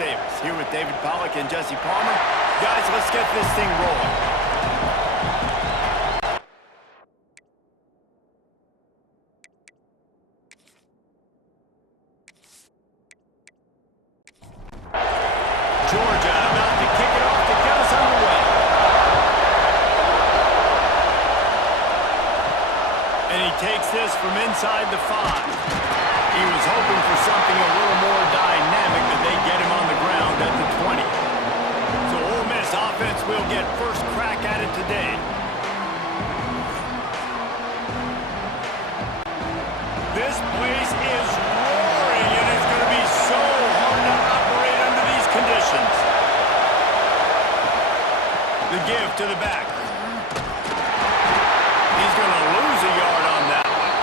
Davis, here with David Pollack and Jesse Palmer. Guys, let's get this thing rolling. Georgia about to kick it off to get us underway. And he takes this from inside the 5. He was hoping for something a little more dynamic, but they get him on the ground at the 20. So Ole Miss offense will get first crack at it today. This place is roaring, and it's going to be so hard to operate under these conditions. The give to the back. He's going to lose a yard on that one.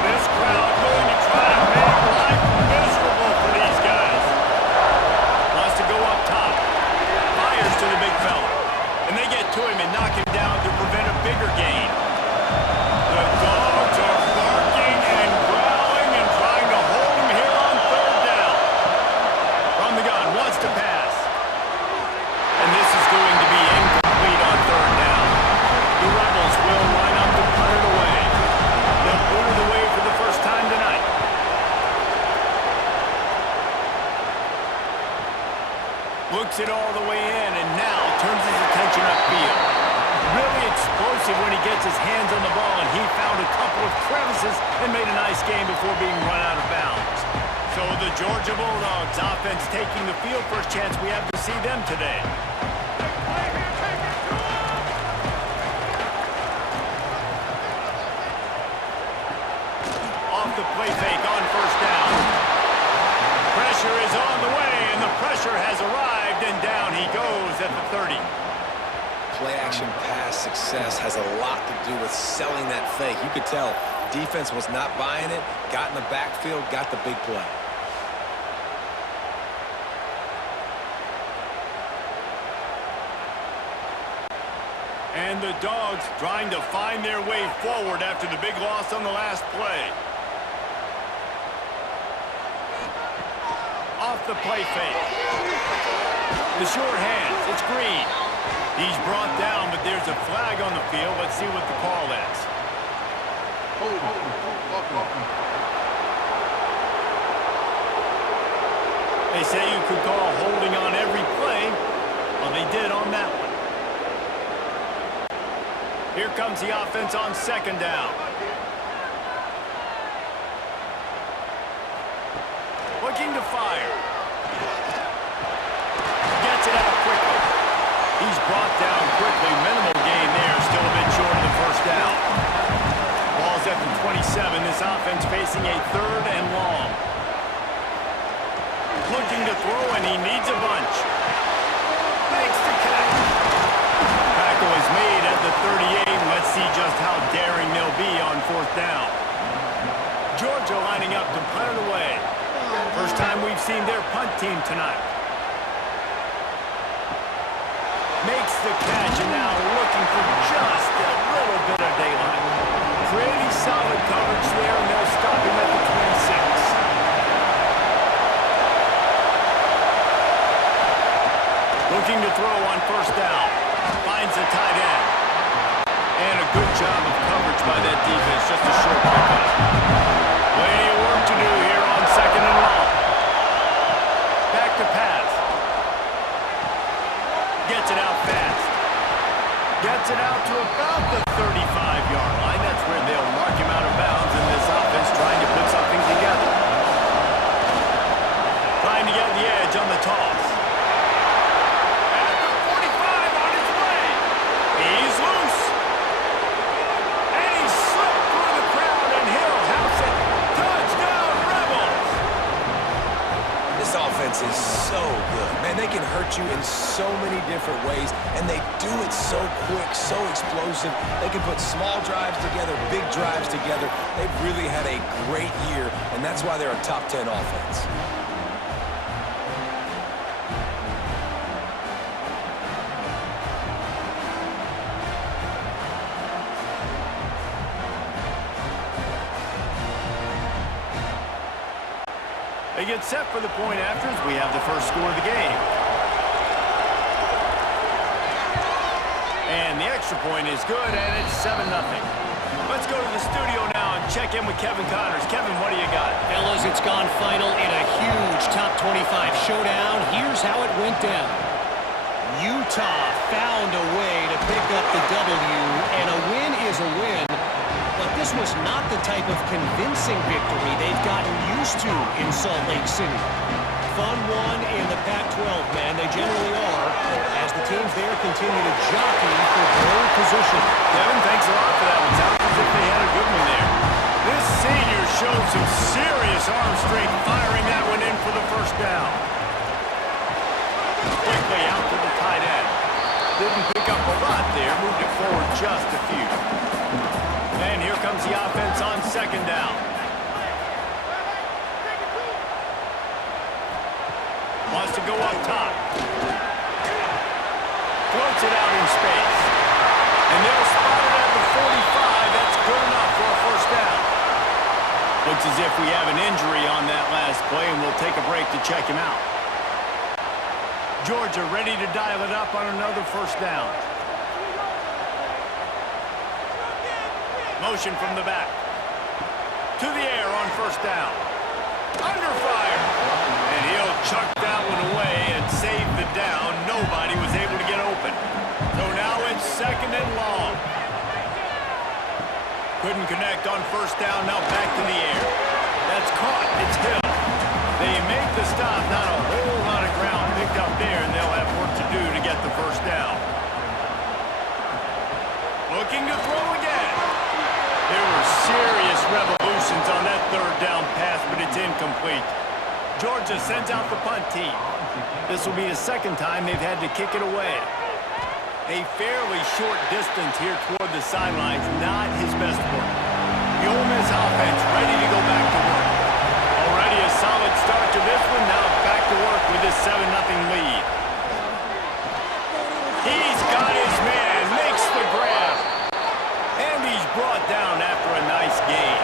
This crowd going to try to make life miserable for these guys. Wants to go up top. Fires to the big fella. And they get to him and knock him down to prevent a bigger gain. The dogs are barking and growling and trying to hold him here on third down. From the gun, wants to pass. And this is going to be incomplete on third down. The Rebels will line up to punt it away. They'll put it away for the first time tonight. Looks it all the way in and now turns his attention upfield. Really explosive when he gets his hands on the ball, and he found a couple of crevices and made a nice game before being run out of bounds. So the Georgia Bulldogs offense taking the field. First chance we have to see them today. Off the play fake on first down. Pressure is on the way, and the pressure has arrived, and down he goes at the 30. Play-action pass success has a lot to do with selling that fake. You could tell defense was not buying it, got in the backfield, got the big play. And the Dogs trying to find their way forward after the big loss on the last play. Off the play fake. The short hands, it's Green. He's brought down, but there's a flag on the field. Let's see what the call is. They say you could call holding on every play. Well, they did on that one. Here comes the offense on second down. Looking to fire. Gets it out quickly. He's brought down quickly. Minimal gain there. Still a bit short of the first down. Ball's at the 27. This offense facing a third and long. Looking to throw, and he needs a bunch. Makes the catch. Tackle is made at the 38. Let's see just how daring they'll be on fourth down. Georgia lining up to punt it away. First time we've seen their punt team tonight. Makes the catch, and now looking for just a little bit of daylight. Pretty solid coverage there, and they'll stop him at the 26. Looking to throw on first down. Finds the tight end. And a good job of coverage by that defense. Just a short pickup. Plenty of work to do here on second and long. Back to pass. Gets it out fast. Gets it out to about the 35-yard line. That's where they'll mark him out of bounds, and this offense trying to put something together. Trying to get the edge on the toss. At the 45 on his way. He's loose. And he slipped through the crowd, and he'll house it. Touchdown, Rebels! This offense is so good. Man, they can hurt you in so many different ways, and they do it so quick, so explosive. They can put small drives together, big drives together. They've really had a great year, and that's why they're a top 10 offense. They get set for the point afters. We have the first score of the game. And the extra point is good, and it's 7-0. Let's go to the studio now and check in with Kevin Connors. Kevin, what do you got? Fellas, it's gone final in a huge top 25 showdown. Here's how it went down. Utah found a way to pick up the W, and a win is a win. But this was not the type of convincing victory they've gotten used to in Salt Lake City. Fun one in the Pac-12, man. They generally are, as the teams there continue to jockey for goal position. Kevin, thanks a lot for that one. Sounds as if they had a good one there. This senior showed some serious arm strength firing that one in for the first down. Quickly out to the tight end. Didn't pick up a lot there. Moved it forward just a few. And here comes the offense on second down. Wants to go up top. Floats it out in space. And they'll spot it at the 45. That's good enough for a first down. Looks as if we have an injury on that last play, and we'll take a break to check him out. Georgia ready to dial it up on another first down. Motion from the back. To the air on first down. Under fire. And he'll chuck that one away and save the down. Nobody was able to get open. So now it's second and long. Couldn't connect on first down. Now back to the air. That's caught. It's Hill. They make the stop. Not a whole lot of ground picked up there, and they'll have work to do to get the first down. Looking to throw again. There were serious revolutions on that third down pass, but it's incomplete. Georgia sends out the punt team. This will be the second time they've had to kick it away. A fairly short distance here toward the sidelines, not his best work. The Ole Miss offense ready to go back to work. Already a solid start to this one, now back to work with this 7-0 lead. He's got his man, makes the grab. And he's brought down after a nice gain.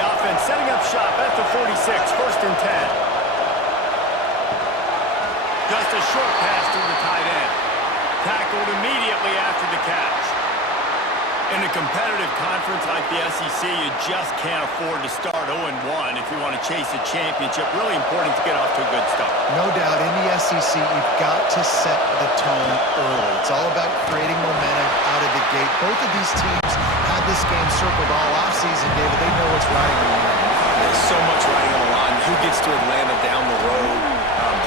The offense setting up shop at the 46, first and 10. Just a short pass to the tight end. Tackled immediately after the catch. In a competitive conference like the SEC, you just can't afford to start 0-1 if you want to chase a championship. Really important to get off to a good start. No doubt, in the SEC, you've got to set the tone early. It's all about creating momentum out of the gate. Both of these teams had this game circled all offseason, David. They know what's riding on the line. There's so much riding on the line. Who gets to Atlanta down the road?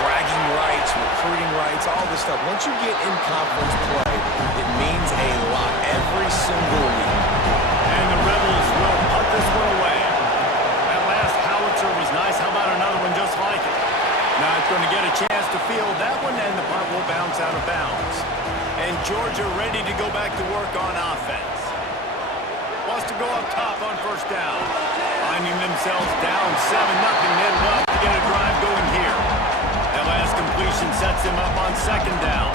Bragging rights, recruiting rights, all this stuff. Once you get in conference play, it means a lot every single week. And the Rebels will punt this one away. That last howitzer was nice. How about another one just like it? Not going to get a chance to field that one, and the punt will bounce out of bounds. And Georgia ready to go back to work on offense. Wants to go up top on first down. Finding themselves down 7-0. They'd love to get a drive going here. That last completion sets him up on second down.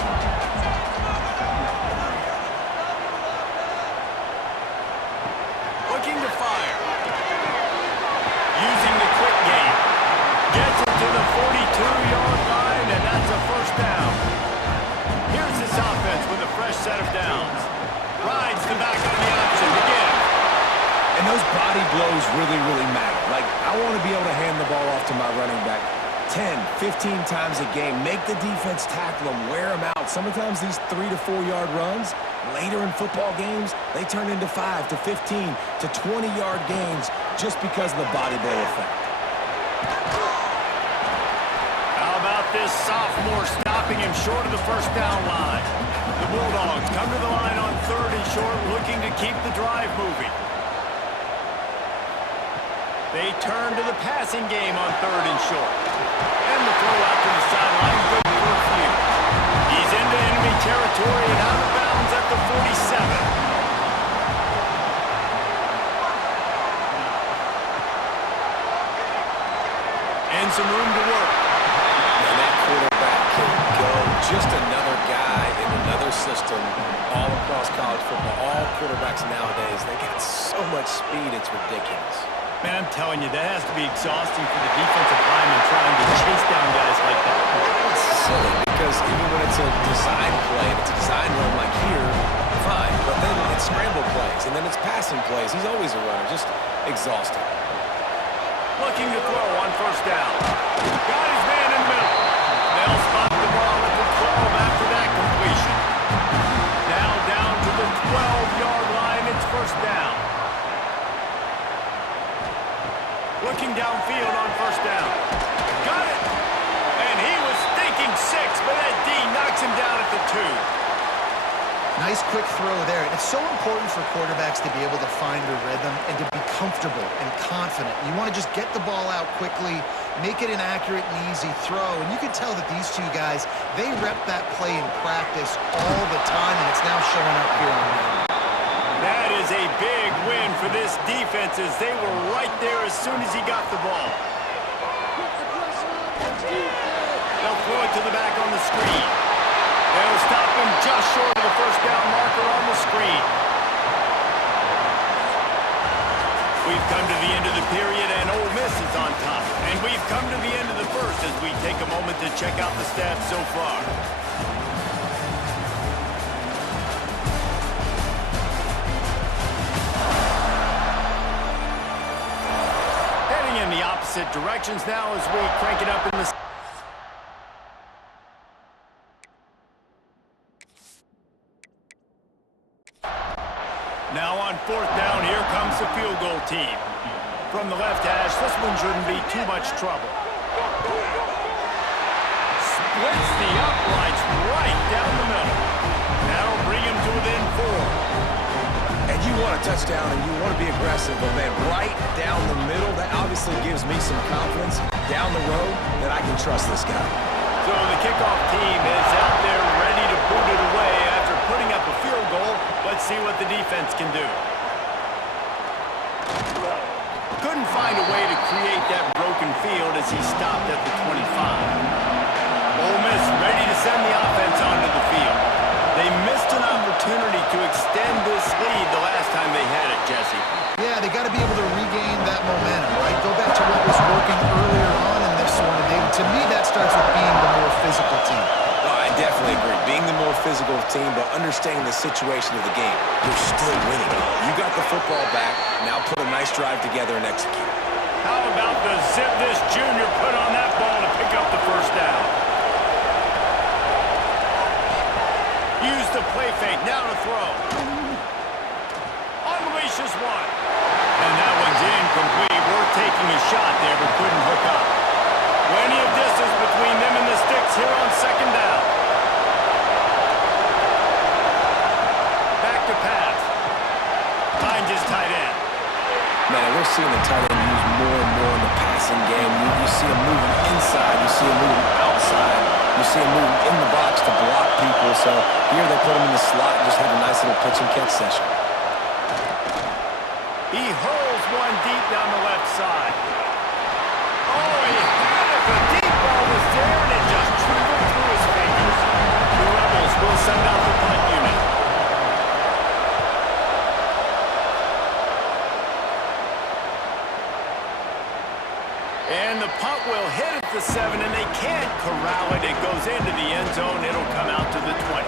Looking to fire. Using the quick game. Gets it to the 42-yard line, and that's a first down. Here's this offense with a fresh set of downs. Rides the back on the option again. And those body blows really, really matter. Like, I want to be able to hand the ball off to my running back 10, 15 times a game. Make the defense tackle them, wear them out. Sometimes these 3 to 4 yard runs, later in football games, they turn into 5 to 15 to 20-yard gains just because of the body blow effect. How about this sophomore stopping him short of the first down line? The Bulldogs come to the line on third and short, looking to keep the drive moving. They turn to the passing game on third and short. And the throw out to the sideline, good for a few. He's into enemy territory and out of bounds at the 47. And some room to work. And that quarterback can go. Just another guy in another system all across college football. All quarterbacks nowadays, they got so much speed, it's ridiculous. Man, I'm telling you, that has to be exhausting for the defensive lineman trying to chase down guys like that. It's silly because even when it's a design play, and it's a design run like here, fine. But then it's scramble plays, and then it's passing plays. He's always a runner, just exhausted. Looking to throw on first down. Got his man in the middle. They'll spot the ball at the 12 after that completion. Now down to the 12-yard line. It's first down. Looking downfield on first down. Got it! And he was thinking 6, but that D knocks him down at the 2. Nice quick throw there. It's so important for quarterbacks to be able to find a rhythm and to be comfortable and confident. You want to just get the ball out quickly, make it an accurate and easy throw. And you can tell that these two guys, they rep that play in practice all the time, and it's now showing up here on them. That is a big win for this defense as they were right there as soon as he got the ball. They'll throw it to the back on the screen. They'll stop him just short of the first down marker on the screen. We've come to the end of the period, and Ole Miss is on top. And we've come to the end of the first as we take a moment to check out the stats so far. Heading in the opposite directions now as we crank it up in the... Now on fourth down, here comes the field goal team. From the left hash, this one shouldn't be too much trouble. Splits the uprights right down the middle. That'll bring him to within 4. And you want a touchdown and you want to be aggressive, but man, right down the middle, that obviously gives me some confidence down the road that I can trust this guy. So the kickoff team is out there ready to boot it away after putting up a field goal. Let's see what the defense can do. Couldn't find a way to create that broken field as he stopped at the 25. Ole Miss ready to send the offense onto the field. They missed an opportunity to extend this lead the last time they had it, Jesse. Yeah, they got to be able to regain that momentum, right? Go back to what was working earlier on in this one. And David, to me, that starts with being the more physical team. Oh, I definitely agree. Being the more physical team, but understanding the situation of the game. You're still winning. You got the football back. Now put a nice drive together and execute. How about the zip this junior put on that ball to pick up the first down? Use the play fake. Now to throw. Unleashes one. And that one's incomplete. We're taking a shot there, but couldn't hook up. Plenty of distance between them and the sticks here on second down. Back to pass. Finds his tight end. Man, we're seeing the tight end used more and more in the passing game. You see him moving inside. You see him moving outside. You see him moving in the box to block people. So here they put him in the slot and just have a nice little pitch and catch session. He hurls one deep down the left side. Oh, he had it. The deep ball was there, and it just trickled through his fingers. The Rebels will send out the punt unit. And the punt will hit at the 7, and they can't corral it. It goes into the end zone. It'll come out to the 20.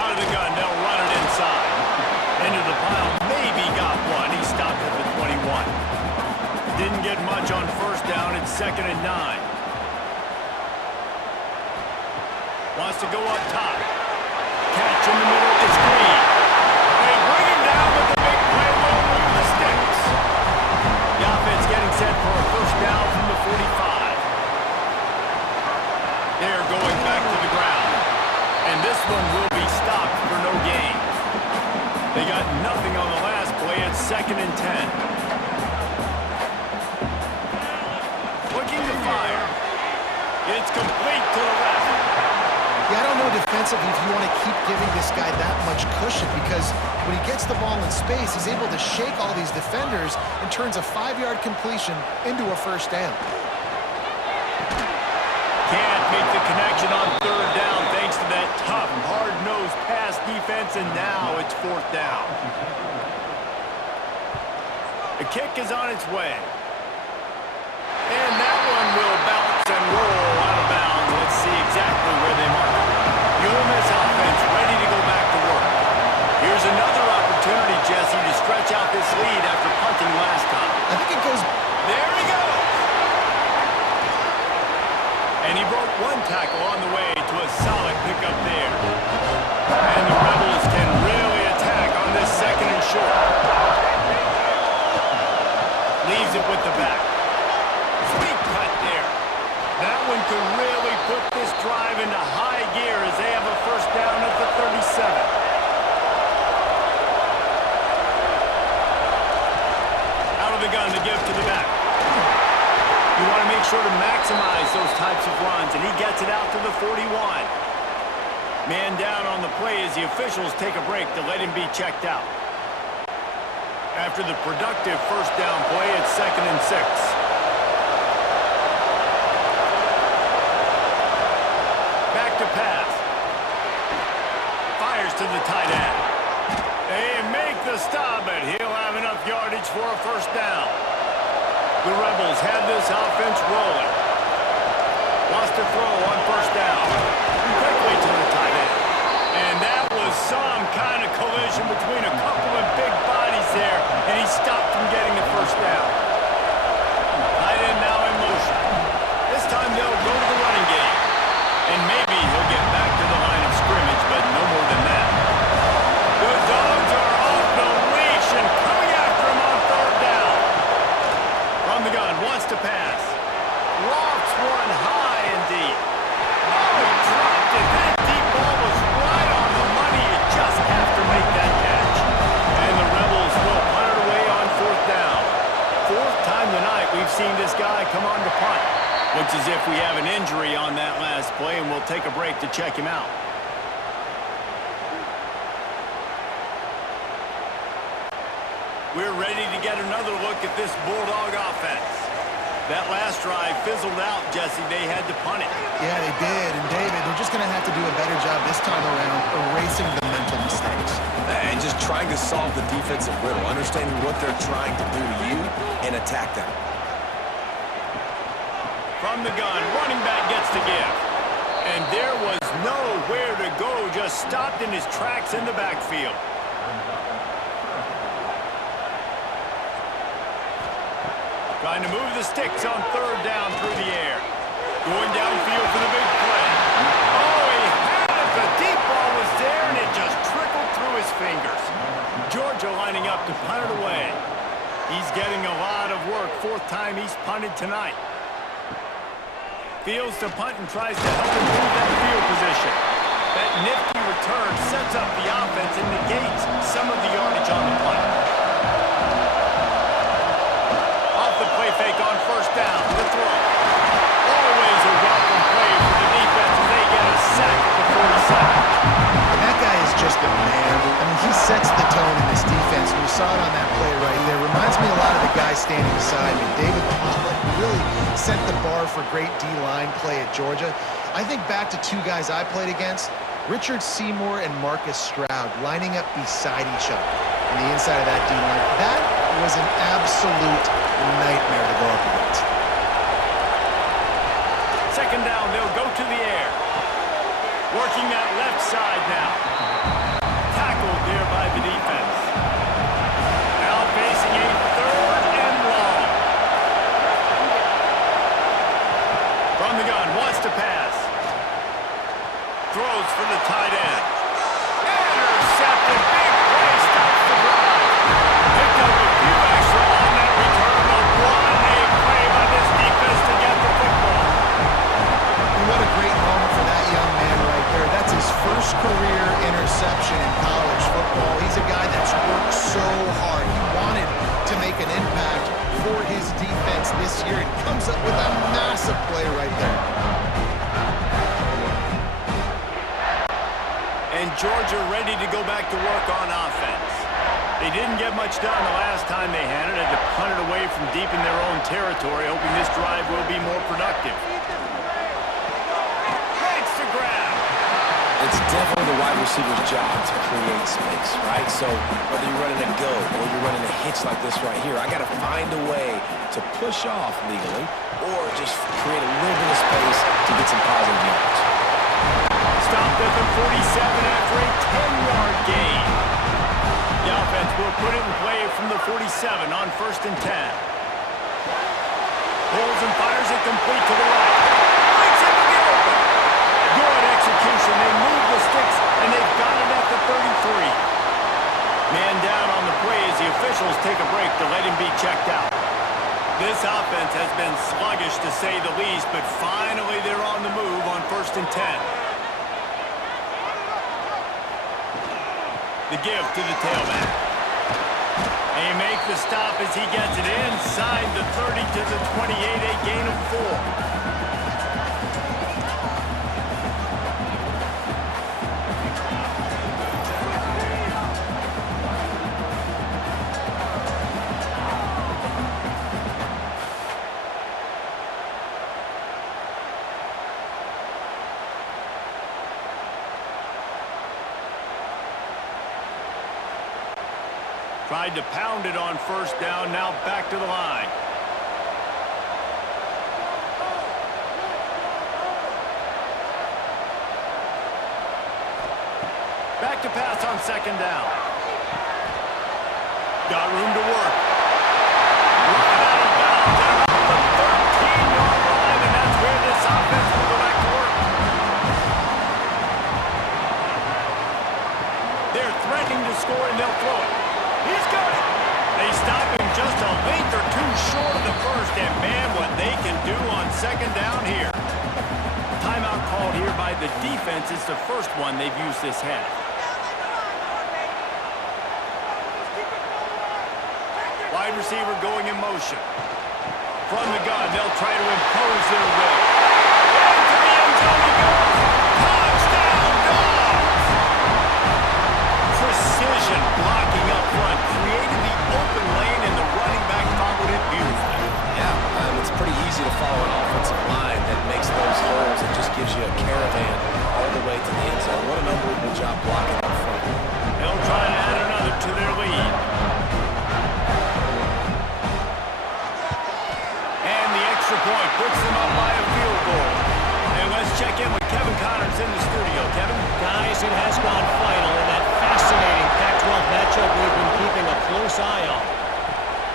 Out of the gun, they'll run it inside. Into the pile, maybe got one. He stopped at the 21. Didn't get much on first down. It's 2nd and 9. Wants to go up top. Catch in the middle. It's Green. They bring him down with the big play. Won't move the sticks. The offense getting set for a first down from the 45. They're going back to the ground. And this one will be stopped for no gain. They got nothing on the last play. It's 2nd and 10. Looking to fire. It's complete to the left. Yeah, I don't know defensively if you want to keep giving this guy that much cushion because when he gets the ball in space, he's able to shake all these defenders and turns a 5-yard completion into a first down. Can't make the connection on third down thanks to that tough, hard-nosed pass defense, and now it's 4th down. The kick is on its way. And that one will bounce and roll out of bounds. Let's see exactly where they mark it. The Ole Miss offense ready to go back to work. Here's another opportunity, Jesse, to stretch out this lead after punting last time. I think it goes... There he goes! And he broke one tackle on the way to a solid pickup there. And the Rebels can really attack on this second and short. Leaves it with the back. Sweet cut there. That one could really put this drive into high gear as they have a first down at the 37. Out of the gun to give to the back. You want to make sure to maximize those types of runs, and he gets it out to the 41. Man down on the play as the officials take a break to let him be checked out. After the productive first down play, it's 2nd and 6. Back to pass. Fires to the tight end. They make the stop, but he'll have enough yardage for a first down. The Rebels have this offense rolling. Wants to throw on first down. Quickly to the tight end. And that was some kind of collision between a couple of big bodies there, and he stopped from getting the first down. Tight end now in motion. This time they'll go to the running game. And maybe he'll get back to the line of scrimmage, but no more than that. The Dogs are off the leash and coming after him on third down. From the gun, wants to pass. Lofts one high and deep. Oh, he dropped it. That deep ball was right on the money. You just have to make that catch. And the Rebels will punt it away on fourth down. Fourth time tonight we've seen this guy come on to punt. Looks as if we have an injury on that last play, and we'll take a break to check him out. We're ready to get another look at this Bulldog offense. That last drive fizzled out, Jesse. They had to punt it. Yeah, they did. And, David, they're just going to have to do a better job this time around erasing the mental mistakes. And just trying to solve the defensive riddle, understanding what they're trying to do to you and attack them. From the gun, running back gets the give. And there was nowhere to go, just stopped in his tracks in the backfield. Trying to move the sticks on third down through the air. Going downfield for the big play. Oh, he had it. The deep ball was there, and it just trickled through his fingers. Georgia lining up to punt it away. He's getting a lot of work. Fourth time he's punted tonight. Fields to punt and tries to help improve that field position. That nifty return sets up the offense and negates some of the yardage on the punt. Off the play fake on first down. The throw. Always a welcome play for the defense as they get a sack at the 47. And that guy is just a man. I mean, he sets the tone in this defense. We saw it on that play right there. Reminds me a lot of the guy standing beside me. David Pollock really set the bar for great D-line play at Georgia. I think back to two guys I played against, Richard Seymour and Marcus Stroud, lining up beside each other on the inside of that D-line. That was an absolute nightmare to go up against. Second down, they'll go to the air. Working that left side now. Tackled there by the defense. Now facing a third and long. From the gun, wants to pass. Throws for the tight end. Intercepted, big play, stops the drive. Picked up a few extra on that return, but what a play by this defense to get the football. And what a great moment for that young man right there. That's his first career interception in college football. He's a guy that's worked so hard. He wanted to make an impact for his defense this year and comes up with a massive play right there. And Georgia ready to go back to work on offense. They didn't get much done the last time they had it. Had to punt it away from deep in their own territory, hoping this drive will be more productive. Makes the grab. It's definitely the wide receiver's job to create space, right? So whether you're running a go or you're running a hitch like this right here, I got to find a way to push off legally or just create a little bit of space to get some positive yards. Stopped at the 47 after a 10-yard gain. The offense will put it in play from the 47 on 1st and 10. Pulls and fires it complete to the right. Breaks it to the open. Good execution. They move the sticks, and they've got it at the 33. Man down on the play as the officials take a break to let him be checked out. This offense has been sluggish to say the least, but finally they're on the move on 1st and 10. The give to the tailback. They make the stop as he gets it inside the 30 to the 28, a gain of 4. Tried to pound it on 1st down, now back to the line. Back to pass on 2nd down. Got room to work. Right out of bounds at about the 13-yard line, and that's where this offense will go back to work. They're threatening to score, and they'll throw it. He's got it. They stop him just a length or two short of the 1st, and man, what they can do on 2nd down here. Timeout called here by the defense. It's the first one they've used this half. Wide receiver going in motion. From the gun, they'll try to impose their will. Into the end zone he goes. Touchdown, Dogs! Precision blocking up front created the open lane, and the running back followed it beautifully. Yeah, it's pretty easy to follow an offensive line that makes those holes and just gives you a caravan all the way to the end zone. What an unbelievable job blocking up front. They'll try to add another to their lead. And the extra point puts them up by a field goal. And let's check in with Kevin Connors in the studio. Kevin? Guys, it has gone final in that fascinating Pac-12 matchup we've been keeping a close eye on.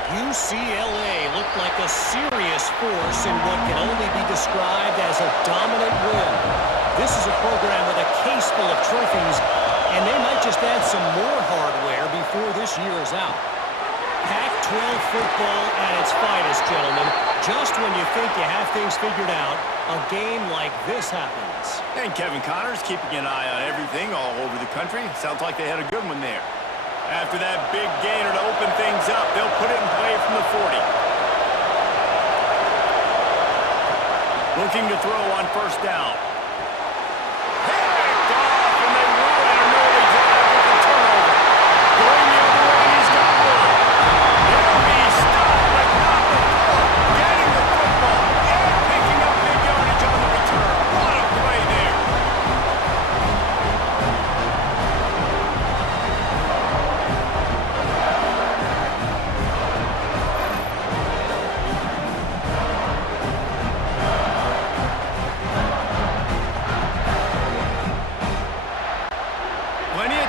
UCLA looked like a serious force in what can only be described as a dominant win. This is a program with a case full of trophies, and they might just add some more hardware before this year is out. Pac-12 football at its finest, gentlemen. Just when you think you have things figured out, a game like this happens. And Kevin Connors keeping an eye on everything all over the country. Sounds like they had a good one there. After that big gainer to open things up, they'll put it in play from the 40. Looking to throw on 1st down. Picked off, and they run an early drive with a turnover. Going the other way, and he's got one. He'll be stopped, but not before getting the football and picking up big yardage on the return. What a play there.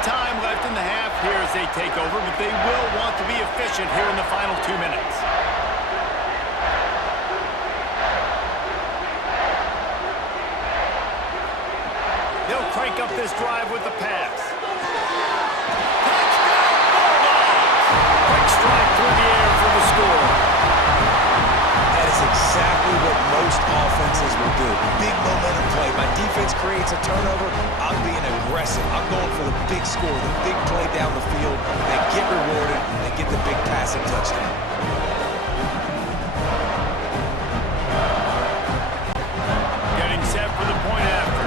Time left in the half here as they take over, but they will want to be efficient here in the final 2 minutes. They'll crank up this drive with the pass. Touchdown, Bulldogs! Quick strike through the air for the score. That is exactly what most offenses will do. Big momentum play. My defense creates a turnover. I'm being aggressive. I'm going for the big score, the big play down the field. They get rewarded and get the big passing touchdown. Getting set for the point after.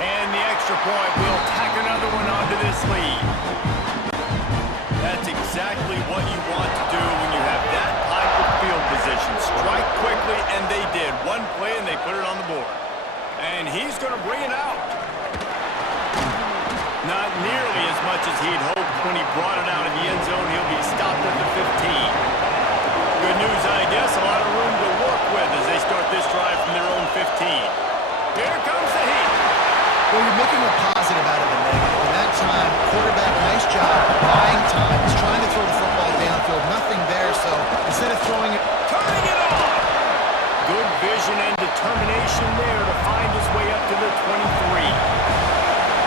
And the extra point will tack another one onto this lead. That's exactly what you want to do when you have that type of field position. Strike quickly and they did. One play, and they put it on the board. And he's going to bring it out. Not nearly as much as he'd hoped when he brought it out of the end zone. He'll be stopped at the 15. Good news, I guess. A lot of room to work with as they start this drive from their own 15. Here comes the heat. Well, you're making a positive out of a negative. In that time, quarterback, nice job, buying time. He's trying to throw the football downfield. Nothing there, so instead of throwing it... Turning it on! Good vision and determination there to find his way up to the 23.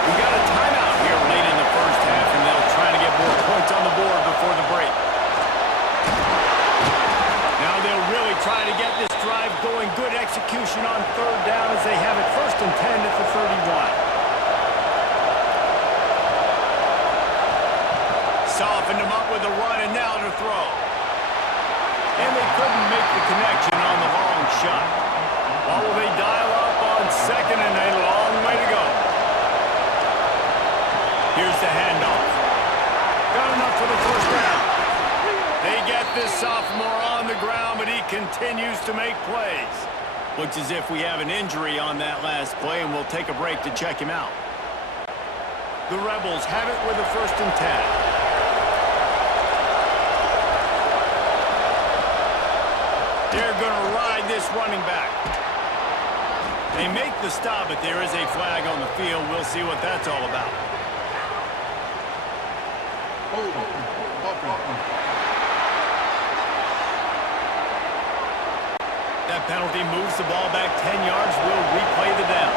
We got a timeout here late in the first half, and they'll try to get more points on the board before the break. Now they'll really try to get this drive going. Good execution on third down as they have it 1st and 10 at the 31. Softened him up with a run, and now to throw. And they couldn't make the connection on the long shot. Or will they dial up on 2nd and a long way to go? Here's the handoff. Got enough for the 1st down. They get this sophomore on the ground, but he continues to make plays. Looks as if we have an injury on that last play, and we'll take a break to check him out. The Rebels have it with a 1st and 10. They're going to ride this running back. They make the stop, but there is a flag on the field. We'll see what that's all about. That penalty moves the ball back 10 yards. We'll replay the down.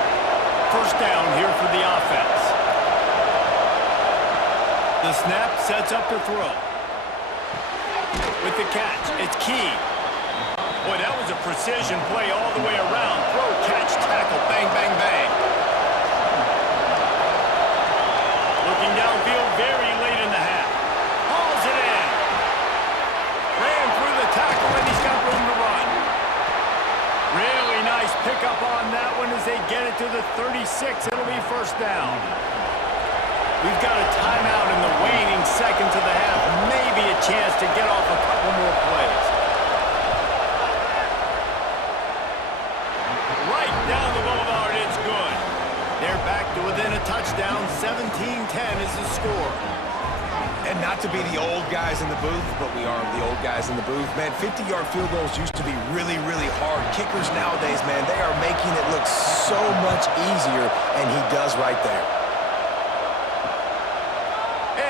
1st down here for the offense. The snap sets up the throw. With the catch, it's Key. Boy, that was a precision play all the way around. Throw, catch, tackle, bang, bang, bang. Looking downfield very late in the half. Hauls it in. Ran through the tackle, and he's got room to run. Really nice pickup on that one as they get it to the 36. It'll be 1st down. We've got a timeout in the waning seconds of the half. Maybe a chance to get off a couple more plays. Down the boulevard, it's good. They're back to within a touchdown. 17-10 is the score. And not to be the old guys in the booth, but we are the old guys in the booth. Man, 50-yard field goals used to be really, really hard. Kickers nowadays, man, they are making it look so much easier, and he does right there.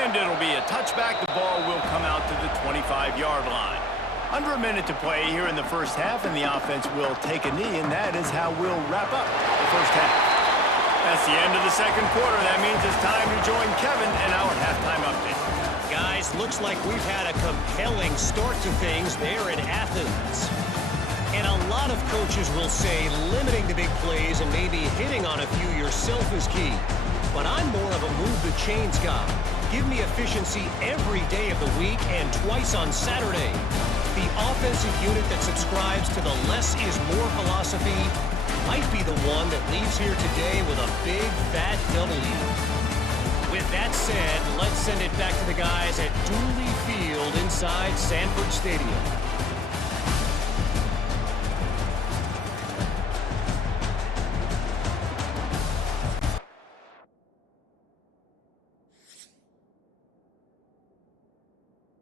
And it'll be a touchback. The ball will come out to the 25-yard line. Under a minute to play here in the 1st half, and the offense will take a knee, and that is how we'll wrap up the 1st half. That's the end of the 2nd quarter. That means it's time to join Kevin and our halftime update. Guys, looks like we've had a compelling start to things there in Athens. And a lot of coaches will say limiting the big plays and maybe hitting on a few yourself is key. But I'm more of a move the chains guy. Give me efficiency every day of the week and twice on Saturday. The offensive unit that subscribes to the less is more philosophy might be the one that leaves here today with a big, fat W. With that said, let's send it back to the guys at Dooley Field inside Sanford Stadium.